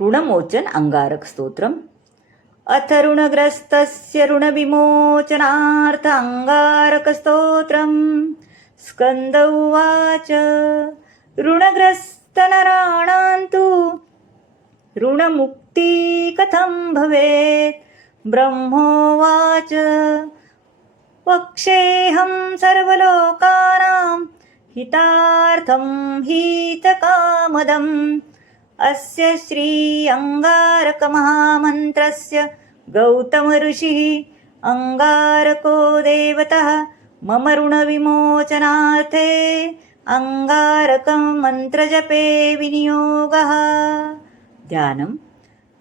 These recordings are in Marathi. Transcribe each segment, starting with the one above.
ऋणमोचन अंगारक स्तोत्रम। अथ ऋणग्रस्तस्य ऋणविमोचनार्थ अङ्गारकस्तोत्रम् स्कन्द उवाच ऋणग्रस्तनराणां तु ऋणमुक्ती कथं भवेत्? ब्रह्मोवाच वक्षेऽहं सर्वलोकानां हितार्थं हितकामदम्। अस्य श्री अङ्गारकमहामन्त्रस्य गौतमऋषिः अङ्गारको देवतः मम ऋणविमोचनार्थे अङ्गारकं मन्त्रजपे विनियोगः। ध्यानं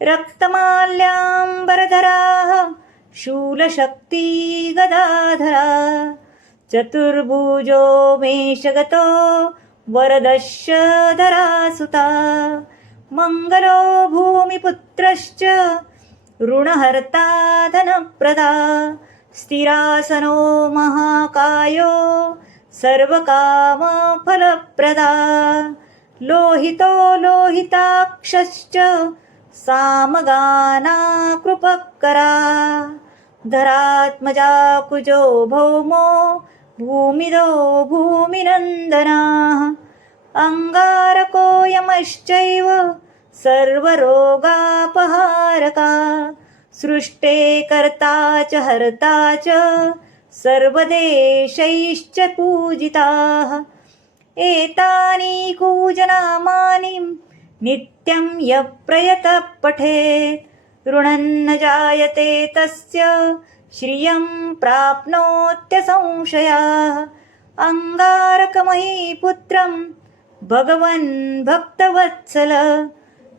रक्तमाल्याम्बरधराः शूलशक्ती गदाधरा चतुर्भुजो मेषगतो वरदशधरा सुता मङ्गलो भूमिपुत्रश्च ऋणहर्ता धनप्रदा स्थिरासनो महाकायो सर्वकामफलप्रदा। लोहितो लोहिताक्षश्च सामगाना कृपकरा धरात्मजा कुजो भौमो भूमिदो भूमिनन्दनाः। अङ्गारकोऽयमश्चैव सर्वरोगापहारका सृष्टे कर्ता च हर्ता च सर्वदेशैश्च पूजिताः। एतानि कूजनामानि नित्यं यः प्रयतः पठेत् ऋणन्न जायते तस्य श्रियं प्राप्नोत्यसंशयाः। अङ्गारकमहीपुत्रं भगवन् भक्तवत्सल।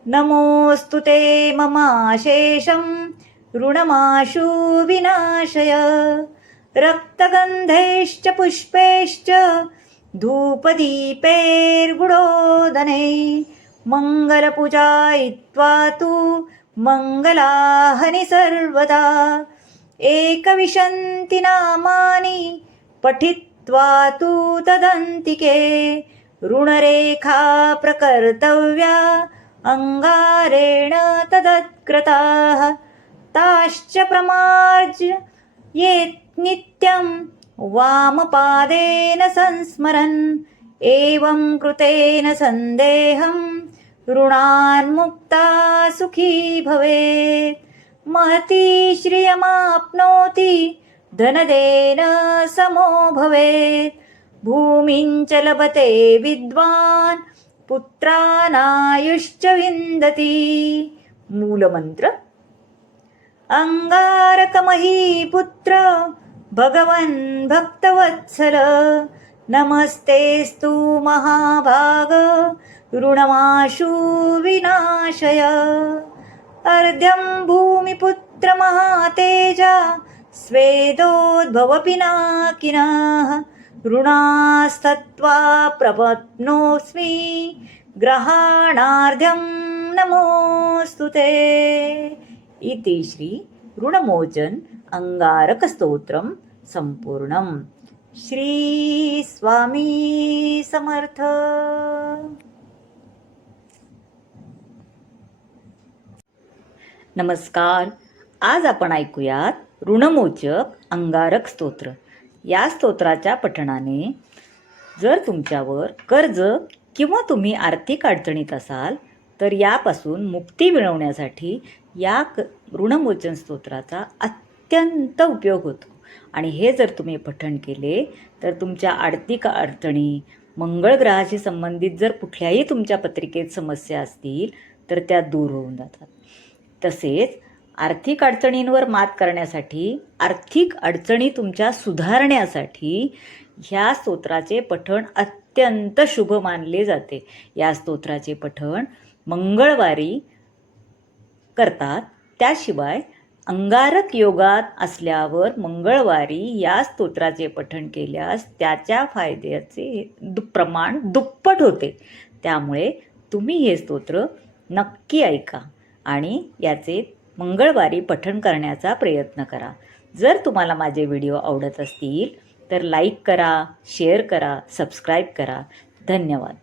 नमोऽस्तु ते ममाशेषं ऋणमाशु विनाशय। रक्तगन्धैश्च पुष्पैश्च धूपदीपैर्गुडोदनै मङ्गलपूजायित्वा तु मङ्गलाहनि सर्वदा। एकविशन्ति नामानि पठित्वा तु तदन्तिके। ऋणरेखा प्रकर्तव्या अङ्गारेण तदत्कृताः ताश्च प्रमार्ज्य ये नित्यं वामपादेन संस्मरन्। एवं कृतेन सन्देहं ऋणान्मुक्ता सुखी भवेत्। महती श्रियमाप्नोति धनदेन समो भवेत्। भूमिं लभते विद्वान् पुत्रानायुश्च विन्दति मूलमन्त्र अङ्गारकमहीपुत्र भगवन् भक्तवत्सल नमस्तेस्तु महाभाग ऋणमाशु विनाशय अर्ध्यं भूमिपुत्रमहातेजा स्वेदोद्भवपिनाकिनः ऋणास्तत्त्वा प्रपत्नोऽस्मि ग्रहाणार्ध्यं नमोऽस्तु ते इति श्री ऋणमोचन अङ्गारकस्तोत्रं सम्पूर्णम् श्री स्वामी समर्थ। नमस्कार आज आपण ऐकूयात ऋणमोचक अंगारक स्तोत्र या स्तोत्राच्या पठणाने जर तुमच्यावर कर्ज किंवा तुम्ही आर्थिक अडचणीत असाल तर यापासून मुक्ती मिळवण्यासाठी या क ऋणमोचन स्तोत्राचा अत्यंत उपयोग होतो. आणि हे जर तुम्ही पठण केले तर तुमच्या आर्थिक अडचणी मंगळ ग्रहाशी संबंधित जर कुठल्याही तुमच्या पत्रिकेत समस्या असतील तर त्या दूर होऊन जातात. तसेच आर्थिक अडचणींवर मात करण्यासाठी आर्थिक अडचणी तुमच्या सुधारण्यासाठी ह्या स्तोत्राचे पठण अत्यंत शुभ मानले जाते. या स्तोत्राचे पठण मंगळवारी करतात. त्याशिवाय अंगारक योगात असल्यावर मंगळवारी या स्तोत्राचे पठण केल्यास त्याच्या फायद्याचे दु प्रमाण दुप्पट होते. त्यामुळे तुम्ही हे स्तोत्र नक्की ऐका आणि याचे मंगळवारी पठण करण्याचा प्रयत्न करा. जर तुम्हाला माझे व्हिडिओ आवडत असतील तर लाईक करा शेअर करा सबस्क्राईब करा. धन्यवाद.